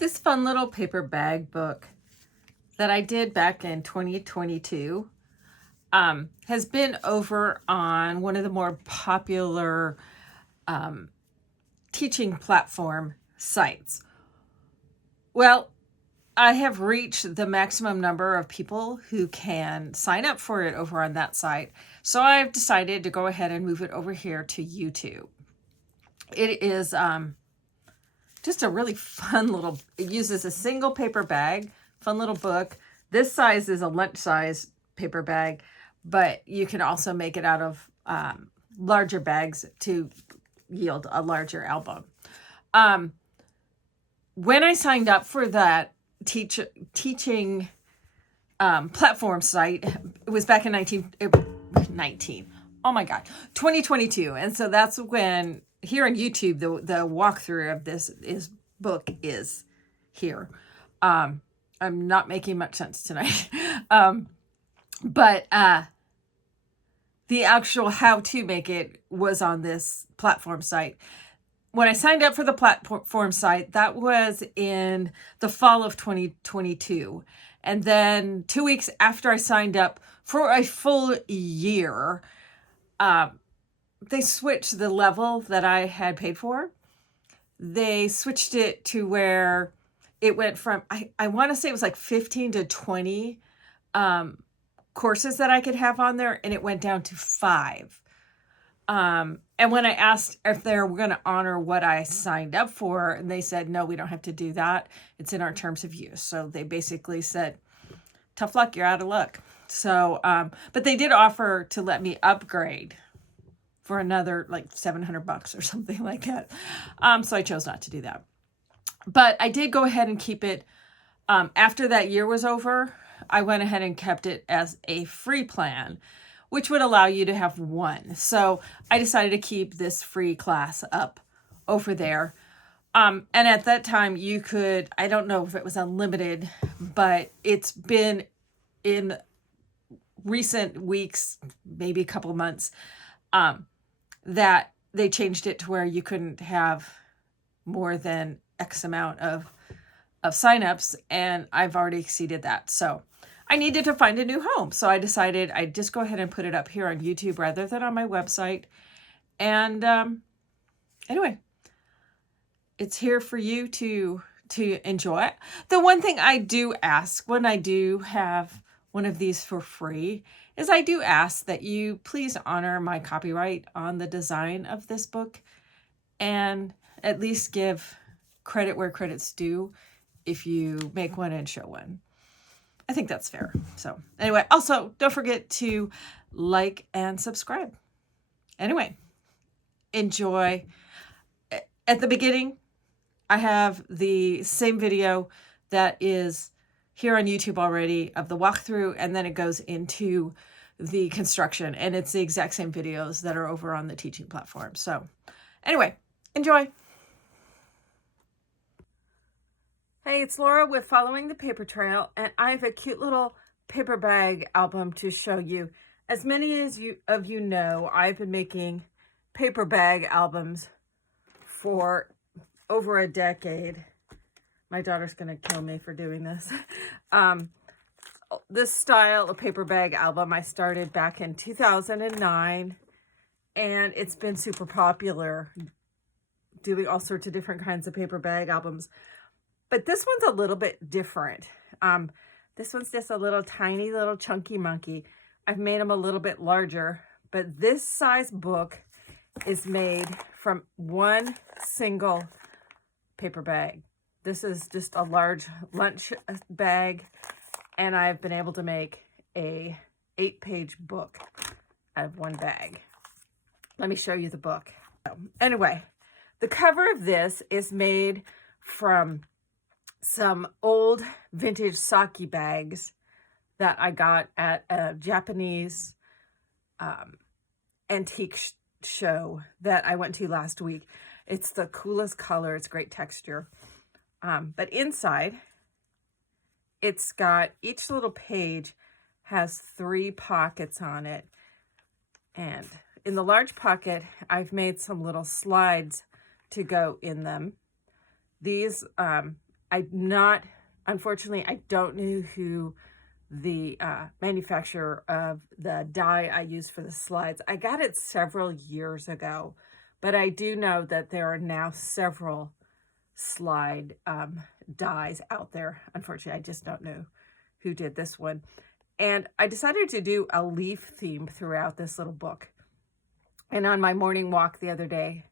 This fun little paper bag book that I did back in 2022 has been over on one of the more popular teaching platform sites. Well, I have reached the maximum number of people who can sign up for it over on that site. So I've decided to go ahead and move it over here to YouTube. It is just a really fun little, it uses a single paper bag, fun little book. This size is a lunch size paper bag, but you can also make it out of larger bags to yield a larger album. When I signed up for that teaching platform site, it was back in 2022. And so that's when here on YouTube, the walkthrough of this book is here. I'm not making much sense tonight. But the actual how to make it was on this platform site. When I signed up for the platform site, that was in the fall of 2022. And then 2 weeks after I signed up for a full year, they switched the level that I had paid for. They switched it to where it went from, I want to say it was like 15 to 20 courses that I could have on there, and it went down to 5. And when I asked if they were going to honor what I signed up for, and they said, no, we don't have to do that. It's in our terms of use. So they basically said, tough luck, you're out of luck. So, but they did offer to let me upgrade for another like $700 or something like that. So I chose not to do that. But I did go ahead and keep it. After that year was over, I went ahead and kept it as a free plan, which would allow you to have one. So I decided to keep this free class up over there. And at that time you could, I don't know if it was unlimited, but it's been in recent weeks, maybe a couple months, that they changed it to where you couldn't have more than X amount of signups, and I've already exceeded that. So I needed to find a new home. So I decided I'd just go ahead and put it up here on YouTube rather than on my website. And anyway, it's here for you to enjoy. The one thing I do ask when I do have one of these for free is I do ask that you please honor my copyright on the design of this book and at least give credit where credit's due if you make one and show one. I think that's fair. So anyway, also don't forget to like and subscribe. Anyway, enjoy. At the beginning, I have the same video that is here on YouTube already of the walkthrough, and then it goes into the construction, and it's the exact same videos that are over on the teaching platform. So anyway, enjoy. Hey, it's Laura with Following the Paper Trail, and I have a cute little paper bag album to show you. As many of you know, I've been making paper bag albums for over a decade. My daughter's going to kill me for doing this. This style of paper bag album I started back in 2009, and it's been super popular, doing all sorts of different kinds of paper bag albums. But this one's a little bit different. This one's just a little tiny little chunky monkey. I've made them a little bit larger, but this size book is made from one single paper bag. This is just a large lunch bag, and I've been able to make a 8-page book out of one bag. Let me show you the book. Anyway, the cover of this is made from some old vintage sake bags that I got at a Japanese antique show that I went to last week. It's the coolest color. It's great texture. But inside, it's got, each little page has 3 pockets on it. And in the large pocket, I've made some little slides to go in them. These unfortunately, I don't know who the manufacturer of the die I use for the slides. I got it several years ago, but I do know that there are now several slide dies out there. Unfortunately, I just don't know who did this one. And I decided to do a leaf theme throughout this little book. And on my morning walk the other day,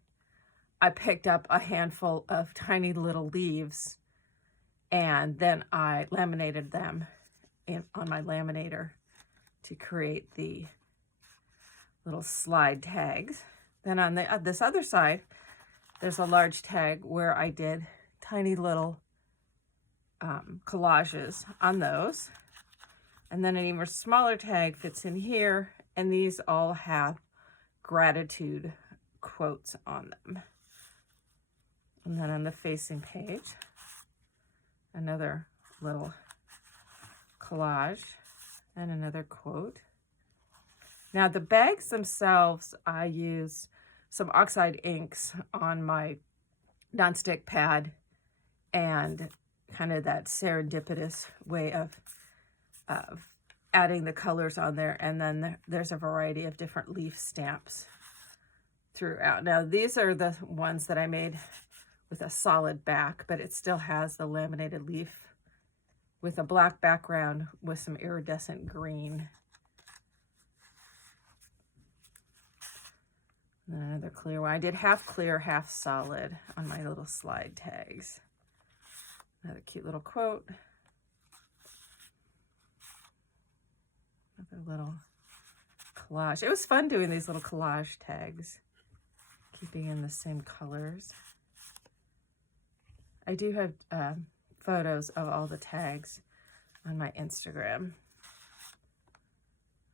I picked up a handful of tiny little leaves, and then I laminated them on my laminator to create the little slide tags. Then on this other side, there's a large tag where I did tiny little collages on those. And then an even smaller tag fits in here, and these all have gratitude quotes on them. And then on the facing page, another little collage and another quote. Now the bags themselves, I use some oxide inks on my nonstick pad and kind of that serendipitous way of adding the colors on there. And then there's a variety of different leaf stamps throughout. Now these are the ones that I made with a solid back, but it still has the laminated leaf with a black background with some iridescent green. And then another clear one. I did half clear, half solid on my little slide tags. Another cute little quote. Another little collage. It was fun doing these little collage tags, keeping in the same colors. I do have photos of all the tags on my Instagram.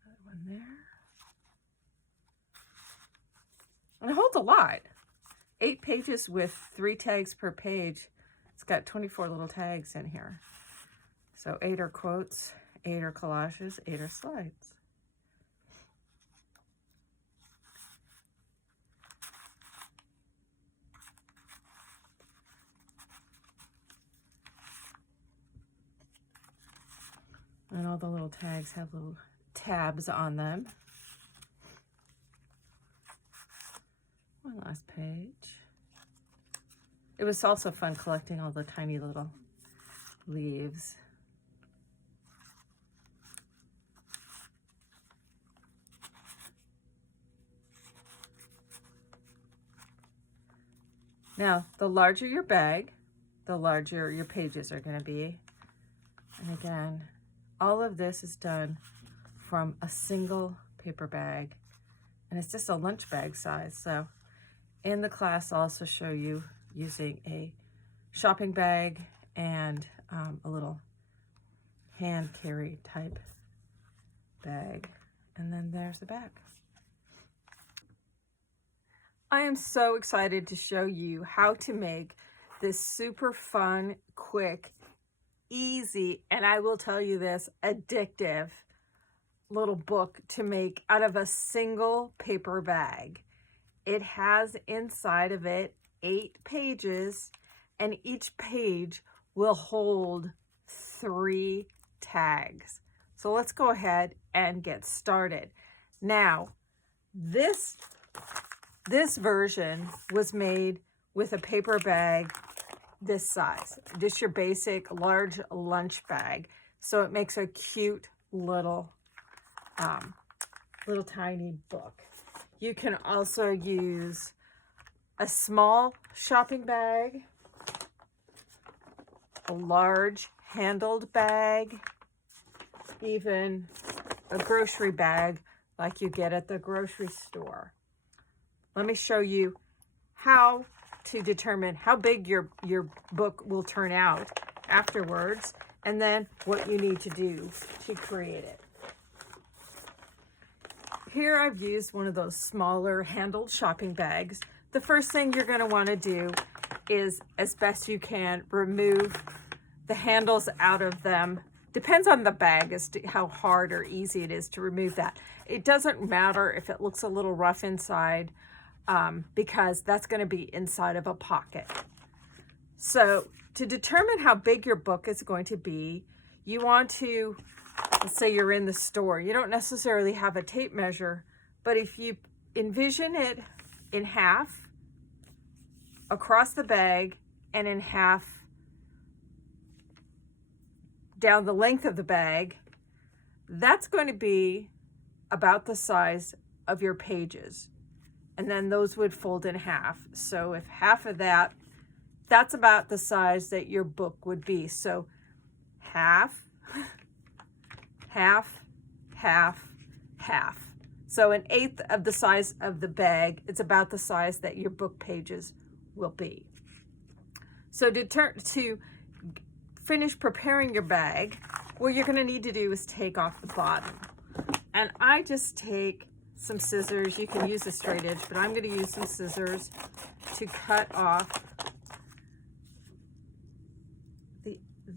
Another one there. And it holds a lot. 8 pages with 3 tags per page. It's got 24 little tags in here. So 8 are quotes, 8 are collages, 8 are slides. And all the little tags have little tabs on them. One last page. It was also fun collecting all the tiny little leaves. Now, the larger your bag, the larger your pages are going to be. And again, all of this is done from a single paper bag, and it's just a lunch bag size. So in the class, I'll also show you using a shopping bag and a little hand carry type bag. And then there's the back. I am so excited to show you how to make this super fun, quick, easy, and I will tell you this, addictive little book to make out of a single paper bag. It has inside of it 8 pages, and each page will hold 3 tags. So let's go ahead and get started. Now, this version was made with a paper bag this size, just your basic large lunch bag. So it makes a cute little tiny book. You can also use a small shopping bag, a large handled bag, even a grocery bag like you get at the grocery store. Let me show you how to determine how big your book will turn out afterwards, and then what you need to do to create it. Here I've used one of those smaller handled shopping bags. The first thing you're going to want to do is, as best you can, remove the handles out of them. Depends on the bag as to how hard or easy it is to remove that. It doesn't matter if it looks a little rough inside, because that's going to be inside of a pocket. So to determine how big your book is going to be, you want to, let's say you're in the store. You don't necessarily have a tape measure, but if you envision it in half across the bag and in half down the length of the bag, that's going to be about the size of your pages. And then those would fold in half. So if half of that, that's about the size that your book would be. So half, half, half, half. So 1/8 of the size of the bag, it's about the size that your book pages will be. So to finish preparing your bag, what you're going to need to do is take off the bottom. And I just take some scissors. You can use a straight edge, but I'm going to use some scissors to cut off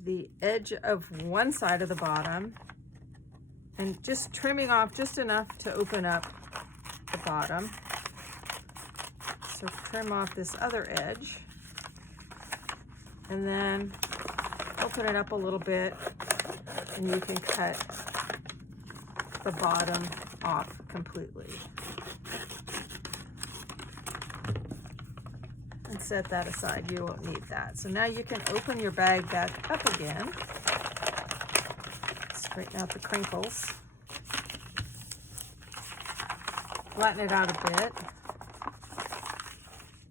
the edge of one side of the bottom, and just trimming off just enough to open up the bottom. So trim off this other edge, and then open it up a little bit, and you can cut the bottom off completely. And set that aside. You won't need that. So now you can open your bag back up again. Straighten out the crinkles. Flatten it out a bit.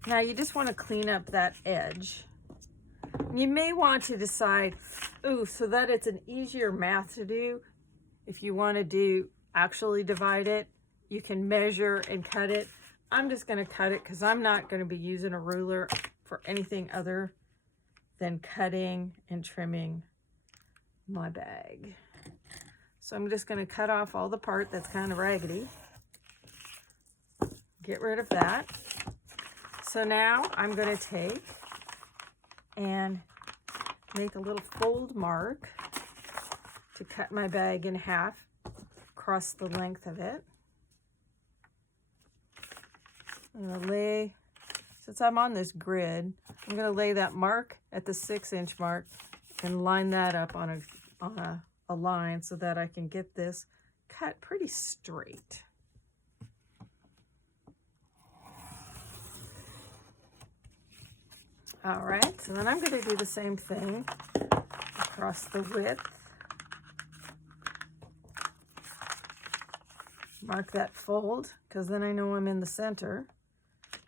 Now you just want to clean up that edge. You may want to decide, so that it's an easier math to do. If you want to actually divide it, you can measure and cut it. I'm just going to cut it because I'm not going to be using a ruler for anything other than cutting and trimming my bag. So I'm just going to cut off all the part that's kind of raggedy. Get rid of that. So now I'm going to take and make a little fold mark to cut my bag in half across the length of it. I'm going to lay, since I'm on this grid, I'm going to lay that mark at the 6-inch mark and line that up on a line so that I can get this cut pretty straight. All right, so then I'm going to do the same thing across the width. Mark that fold, because then I know I'm in the center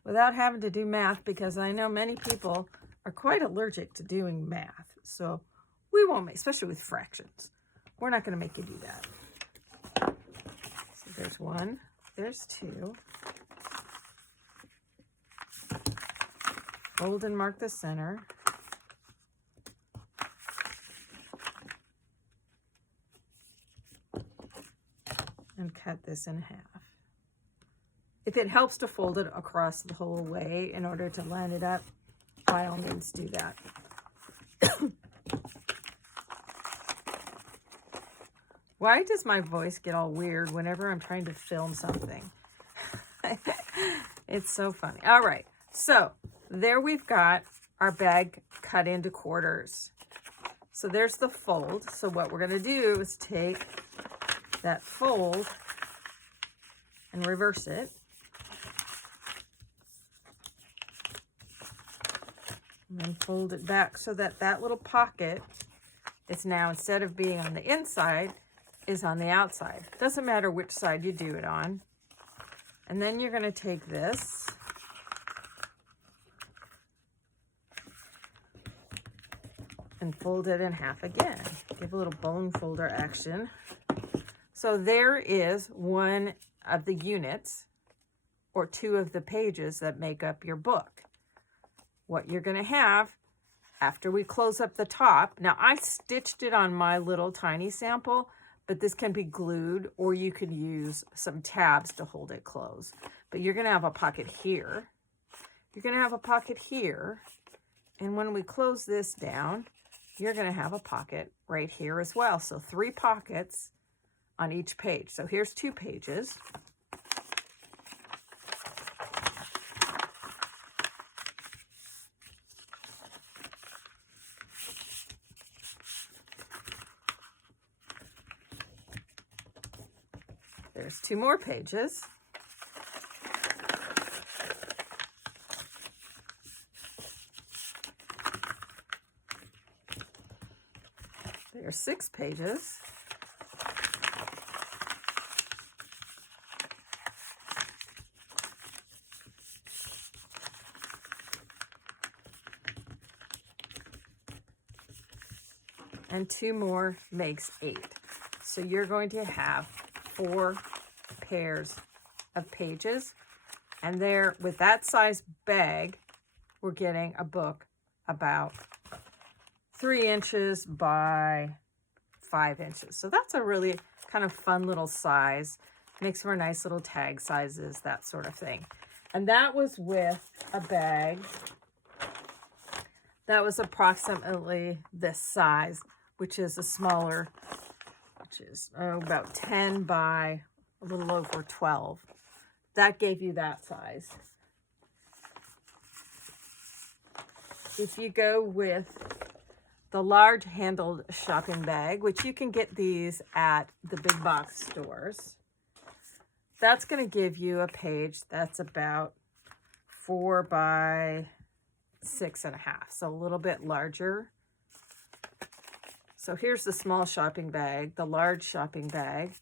without having to do math, because I know many people are quite allergic to doing math. So we won't make, especially with fractions. We're not going to make you do that. So there's one, there's two. Fold and mark the center. And cut this in half. If it helps to fold it across the whole way in order to line it up, by all means do that. Why does my voice get all weird whenever I'm trying to film something? It's so funny. All right, so there we've got our bag cut into quarters. So there's the fold. So what we're going to do is take that fold and reverse it. And then fold it back so that that little pocket is now, instead of being on the inside, is on the outside. Doesn't matter which side you do it on. And then you're going to take this and fold it in half again. Give a little bone folder action. So there is one of the units or two of the pages that make up your book. What you're going to have after we close up the top. Now I stitched it on my little tiny sample, but this can be glued, or you could use some tabs to hold it closed. But you're going to have a pocket here. You're going to have a pocket here. And when we close this down, you're going to have a pocket right here as well. So 3 pockets on each page. So here's 2 pages. There's 2 more pages. There's 6 pages. And 2 more makes 8. So you're going to have 4 pairs of pages. And there, with that size bag, we're getting a book about 3 inches by 5 inches. So that's a really kind of fun little size. Makes for nice little tag sizes, that sort of thing. And that was with a bag that was approximately this size, which is a smaller, which is about 10 by a little over 12. That gave you that size. If you go with the large handled shopping bag, which you can get these at the big box stores, that's going to give you a page that's about 4 by 6.5, so a little bit larger. So here's the small shopping bag, the large shopping bag,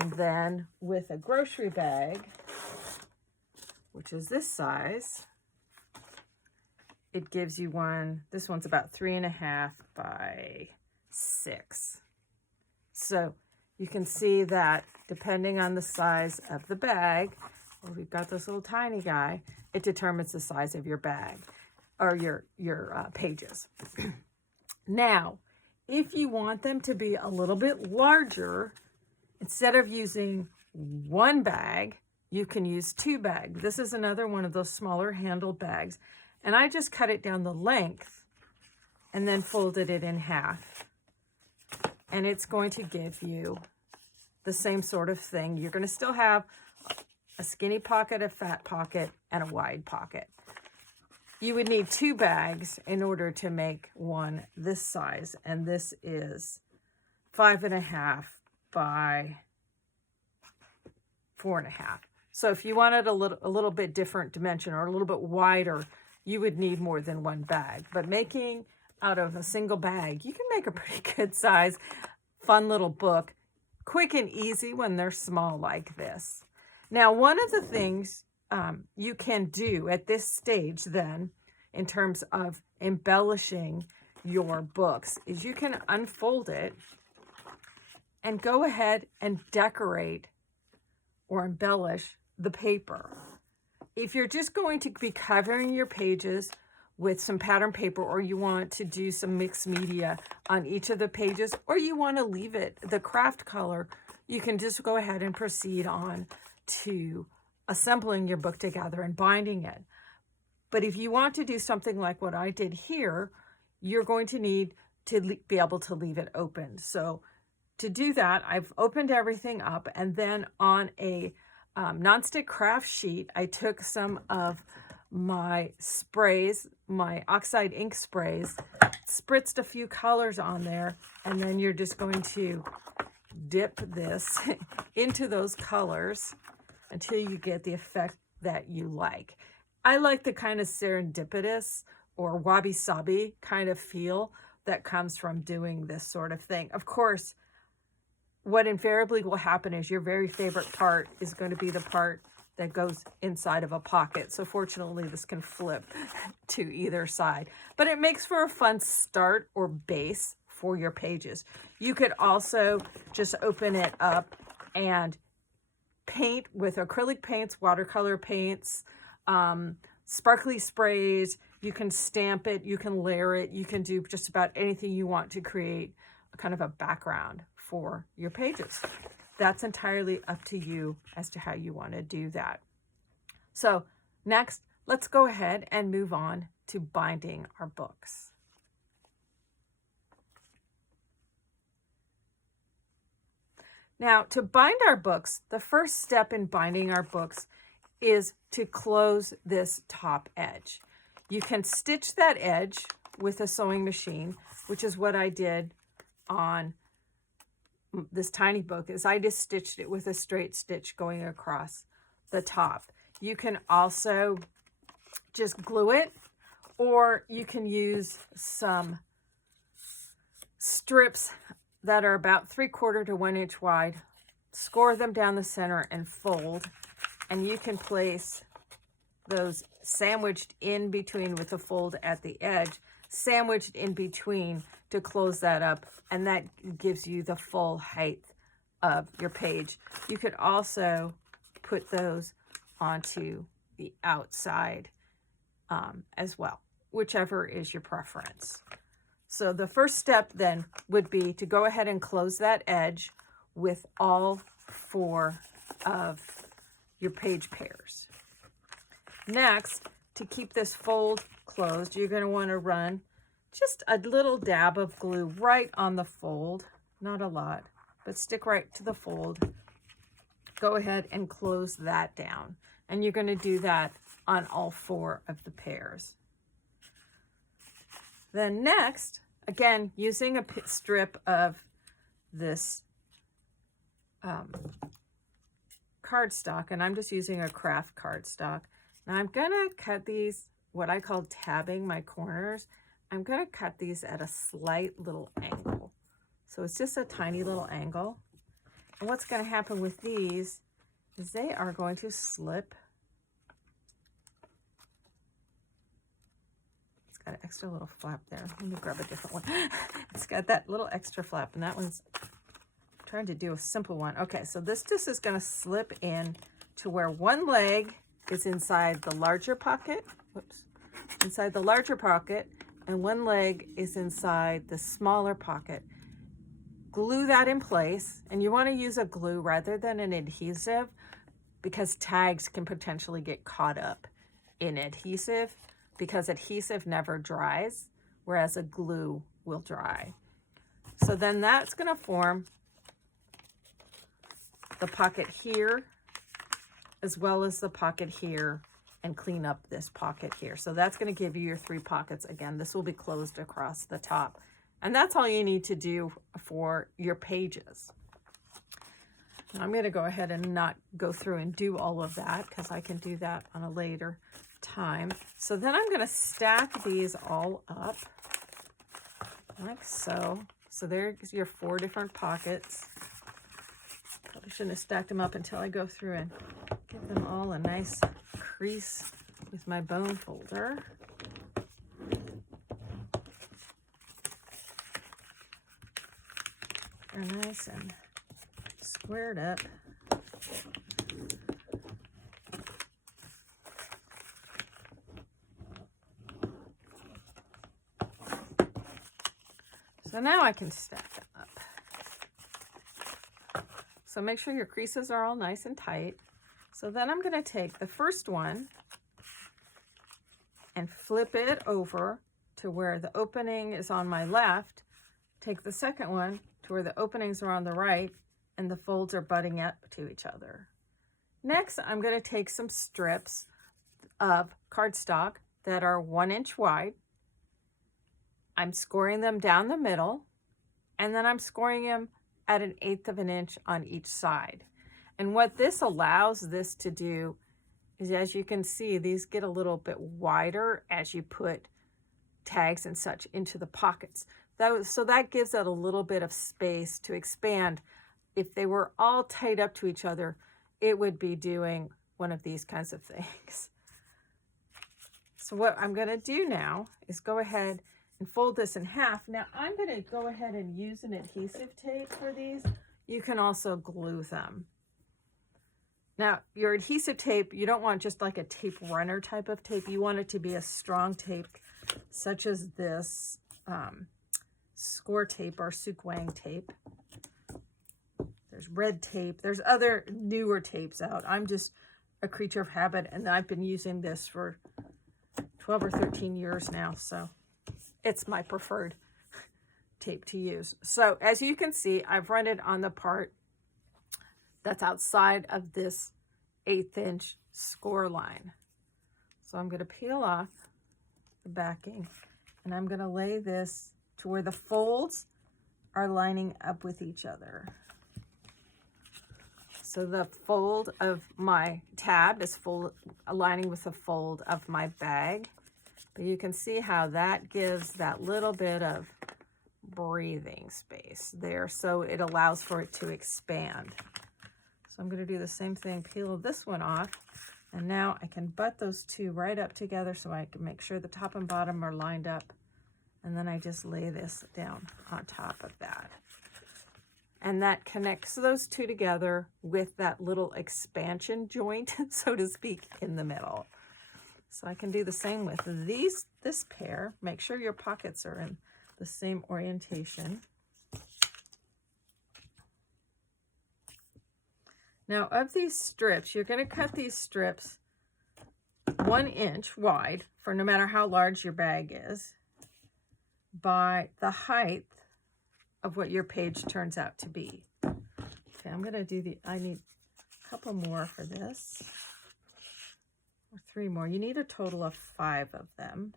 and then with a grocery bag, which is this size, it gives you one. This one's about 3.5 by 6. So you can see that depending on the size of the bag, well, we've got this little tiny guy, it determines the size of your bag or your pages. Now, if you want them to be a little bit larger, instead of using 1 bag, you can use 2 bags. This is another one of those smaller handled bags. And I just cut it down the length and then folded it in half. And it's going to give you the same sort of thing. You're going to still have a skinny pocket, a fat pocket, and a wide pocket. You would need 2 bags in order to make one this size. And this is 5.5 by 4.5. So if you wanted a little bit different dimension or a little bit wider, you would need more than 1 bag. But making out of a single bag, you can make a pretty good size, fun little book, quick and easy when they're small like this. Now, one of the things you can do at this stage then, in terms of embellishing your books, is you can unfold it and go ahead and decorate or embellish the paper. If you're just going to be covering your pages with some pattern paper, or you want to do some mixed media on each of the pages, or you want to leave it the craft color, you can just go ahead and proceed on to assembling your book together and binding it. But if you want to do something like what I did here, you're going to need to be able to leave it open. So to do that, I've opened everything up, and then on a nonstick craft sheet, I took some of my sprays, my oxide ink sprays, spritzed a few colors on there, and then you're just going to dip this into those colors until you get the effect that you like. I like the kind of serendipitous or wabi-sabi kind of feel that comes from doing this sort of thing. Of course, what invariably will happen is your very favorite part is going to be the part that goes inside of a pocket. So fortunately, this can flip to either side. But it makes for a fun start or base for your pages. You could also just open it up and paint with acrylic paints, watercolor paints, sparkly sprays. You can stamp it, you can layer it, you can do just about anything you want to create a kind of a background for your pages. That's entirely up to you as to how you want to do that. So next, let's go ahead and move on to binding our books. Now, to bind our books, the first step in binding our books is to close this top edge. You can stitch that edge with a sewing machine, which is what I did on this tiny book is I just stitched it with a straight stitch going across the top. You can also just glue it, or you can use some strips that are about 3/4 to 1 inch wide, score them down the center and fold, and you can place those sandwiched in between with the fold at the edge, sandwiched in between to close that up, and that gives you the full height of your page. You could also put those onto the outside as well, whichever is your preference. So the first step then would be to go ahead and close that edge with all 4 of your page pairs. Next, to keep this fold closed, you're going to want to run just a little dab of glue right on the fold, not a lot, but stick right to the fold. Go ahead and close that down. And you're going to do that on all 4 of the pairs. Then next, again, using a strip of this cardstock, and I'm just using a craft cardstock. Now I'm going to cut these, what I call tabbing my corners. I'm going to cut these at a slight little angle. So it's just a tiny little angle. And what's going to happen with these is they are going to slip. It's got an extra little flap there. Let me grab a different one. It's got that little extra flap, and that one's trying to do a simple one. Okay, so this just is going to slip in to where one leg is inside the larger pocket. Whoops. Inside the larger pocket, and one leg is inside the smaller pocket. Glue that in place, and you want to use a glue rather than an adhesive, because tags can potentially get caught up in adhesive, because adhesive never dries, whereas a glue will dry. So then that's going to form the pocket here, as well as the pocket here, and clean up this pocket here. So that's going to give you your 3 pockets. Again, this will be closed across the top. And that's all you need to do for your pages. Now I'm going to go ahead and not go through and do all of that, because I can do that on a later time. So then I'm going to stack these all up like so. So there's your 4 different pockets. Probably shouldn't have stacked them up until I go through and give them all a nice crease with my bone folder. They're nice and squared up. So now I can stack them up. So make sure your creases are all nice and tight. So then I'm going to take the first one and flip it over to where the opening is on my left. Take the second one to where the openings are on the right and the folds are butting up to each other. Next, I'm going to take some strips of cardstock that are 1 inch wide. I'm scoring them down the middle, and then I'm scoring them at 1/8 of an inch on each side. And what this allows this to do is, as you can see, these get a little bit wider as you put tags and such into the pockets. So that gives it a little bit of space to expand. If they were all tied up to each other, it would be doing one of these kinds of things. So what I'm going to do now is go ahead and fold this in half. Now I'm going to go ahead and use an adhesive tape for these. You can also glue them. Now your adhesive tape, you don't want just like a tape runner type of tape. You want it to be a strong tape, such as this score tape or Sukwang tape. There's red tape. There's other newer tapes out. I'm just a creature of habit, and I've been using this for 12 or 13 years now, so it's my preferred tape to use. So as you can see, I've run it on the part that's outside of this 1/8 inch score line. So I'm going to peel off the backing, and I'm going to lay this to where the folds are lining up with each other. So the fold of my tab is aligning with the fold of my bag. But you can see how that gives that little bit of breathing space there, so it allows for it to expand. So I'm going to do the same thing, peel this one off, and now I can butt those two right up together so I can make sure the top and bottom are lined up, and then I just lay this down on top of that. And that connects those two together with that little expansion joint, so to speak, in the middle. So I can do the same with this pair. Make sure your pockets are in the same orientation. Now of these strips, you're going to cut these strips 1 inch wide for no matter how large your bag is by the height of what your page turns out to be. Okay, I'm going to do I need a couple more for this. Or 3 more. You need a total of 5 of them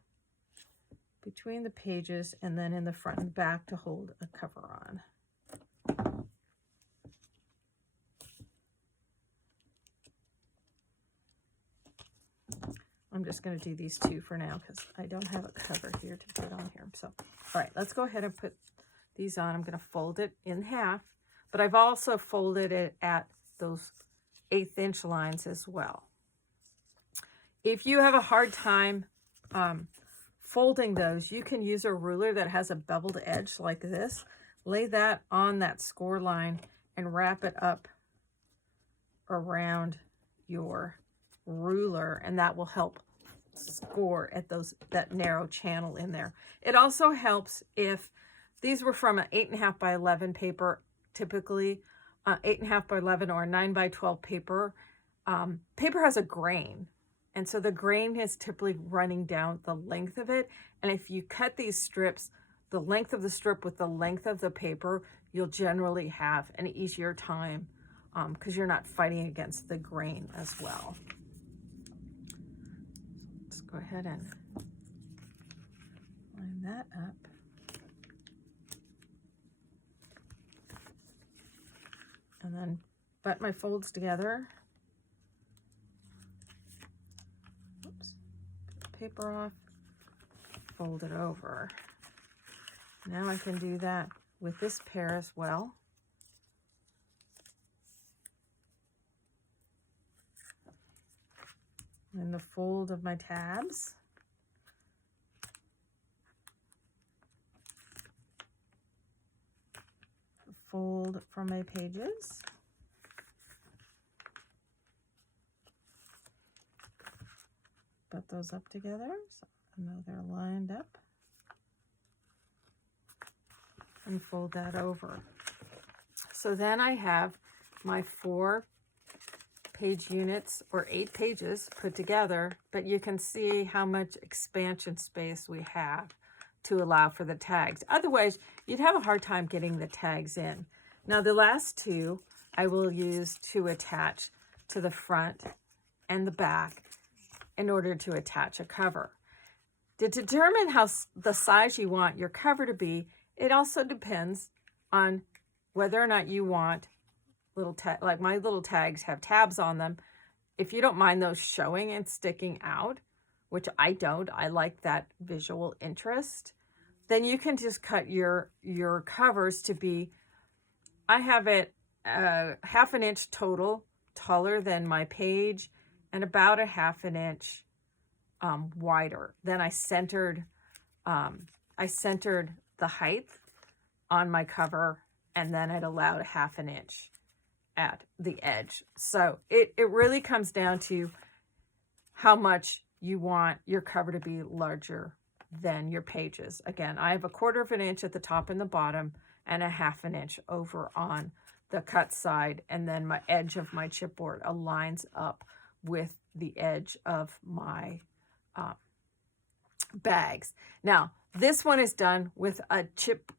between the pages and then in the front and back to hold a cover on. I'm just going to do these 2 for now because I don't have a cover here to put on here. So, all right, let's go ahead and put these on. I'm going to fold it in half, but I've also folded it at those 1/8 inch lines as well. If you have a hard time folding those, you can use a ruler that has a beveled edge like this. Lay that on that score line and wrap it up around your ruler, and that will help score at that narrow channel in there. It also helps if these were from an 8.5 by 11 paper, typically 8.5 by 11 or 9 by 12 paper. Paper has a grain. And so the grain is typically running down the length of it. And if you cut these strips, the length of the strip with the length of the paper, you'll generally have an easier time because you're not fighting against the grain as well. Let's go ahead and line that up. And then butt my folds together. Paper off, fold it over. Now I can do that with this pair as well. And the fold of my tabs. The fold from my pages. Put those up together so I know they're lined up, and fold that over. So then I have my 4 page units or 8 pages put together, but you can see how much expansion space we have to allow for the tags. Otherwise, you'd have a hard time getting the tags in. Now the last 2 I will use to attach to the front and the back in order to attach a cover. To determine how the size you want your cover to be, it also depends on whether or not you want little like my little tags have tabs on them. If you don't mind those showing and sticking out, which I don't, I like that visual interest, then you can just cut your covers to be, I have it 1/2 inch total taller than my page and about 1/2 inch wider. Then I centered the height on my cover, and then it allowed 1/2 inch at the edge. So it really comes down to how much you want your cover to be larger than your pages. Again, I have 1/4 inch at the top and the bottom and 1/2 inch over on the cut side, and then my edge of my chipboard aligns up with the edge of my bags. Now, this one is done with a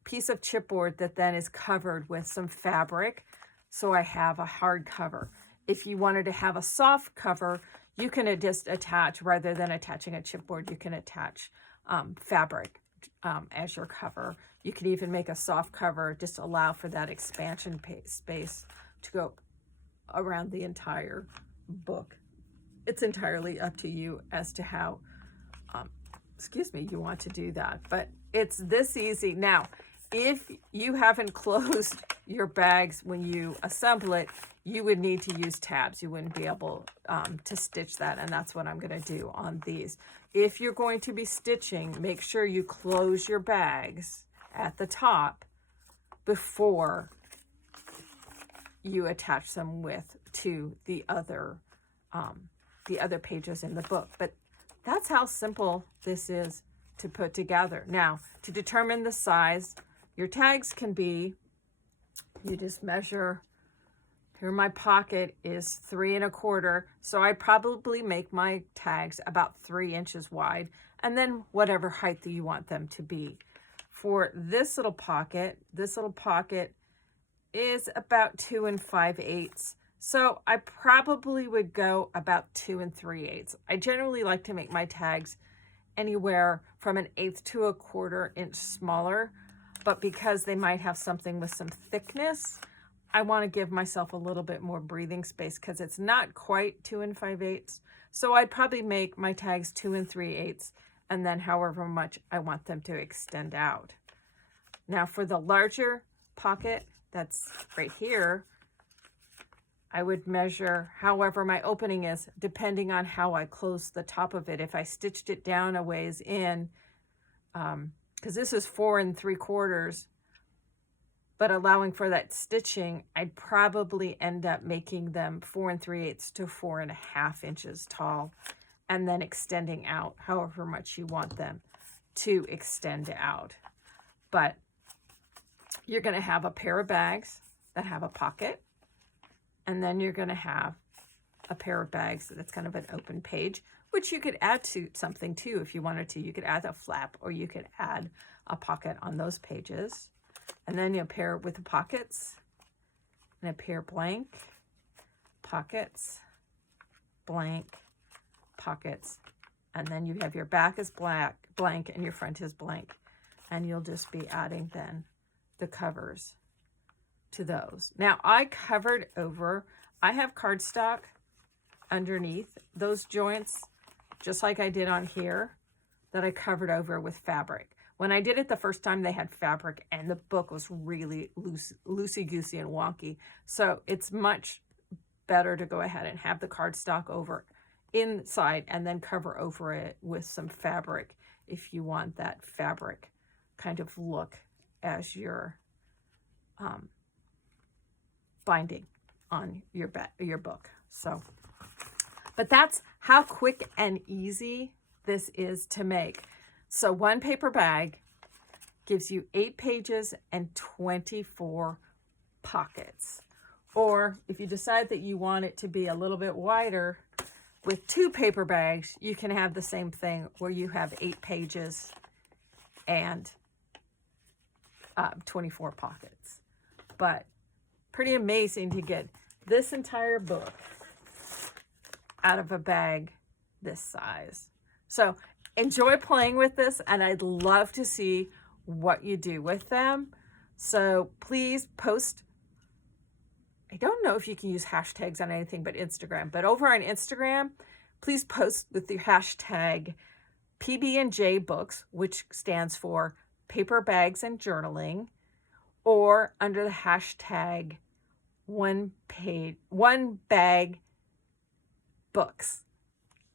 piece of chipboard that then is covered with some fabric, so I have a hard cover. If you wanted to have a soft cover, you can just attach, rather than attaching a chipboard, you can attach fabric as your cover You can even make a soft cover, just allow for that expansion space to go around the entire book. It's entirely up to you as to how, excuse me, you want to do that. But it's this easy. Now, if you haven't closed your bags when you assemble it, you would need to use tabs. You wouldn't be able to stitch that, and that's what I'm going to do on these. If you're going to be stitching, make sure you close your bags at the top before you attach them to the other pages in the book. But that's how simple this is to put together. Now, to determine the size, your tags can be, you just measure. Here my pocket is 3 1/4, so I probably make my tags about 3 inches wide, and then whatever height that you want them to be. For this little pocket is about 2 5/8. So I probably would go about 2 3/8. I generally like to make my tags anywhere from 1/8 to 1/4 inch smaller, but because they might have something with some thickness, I want to give myself a little bit more breathing space because it's not quite 2 5/8. So I'd probably make my tags 2 3/8 and then however much I want them to extend out. Now for the larger pocket, that's right here, I would measure however my opening is, depending on how I close the top of it. If I stitched it down a ways in, because this is 4 3/4, but allowing for that stitching, I'd probably end up making them 4 3/8 to 4 1/2 inches tall, and then extending out however much you want them to extend out. But you're going to have a pair of bags that have a pocket, and then you're going to have a pair of bags that's kind of an open page, which you could add to something too if you wanted to. You could add a flap, or you could add a pocket on those pages. And then you'll pair with the pockets, and a pair blank, pockets, blank, pockets, and then you have your back is blank and your front is blank, and you'll just be adding then the covers to those. Now I covered over, I have cardstock underneath those joints, just like I did on here, that I covered over with fabric. When I did it the first time, they had fabric, and the book was really loosey-goosey and wonky. So it's much better to go ahead and have the cardstock over inside and then cover over it with some fabric if you want that fabric kind of look as you're binding on your book. So, but that's how quick and easy this is to make. So one paper bag gives you 8 pages and 24 pockets. Or if you decide that you want it to be a little bit wider, with 2 paper bags, you can have the same thing where you have 8 pages and 24 pockets. But pretty amazing to get this entire book out of a bag this size. So enjoy playing with this, and I'd love to see what you do with them. So please post. I don't know if you can use hashtags on anything but Instagram, but over on Instagram, please post with the hashtag PB&J Books, which stands for Paper Bags and Journaling, or under the hashtag one bag books.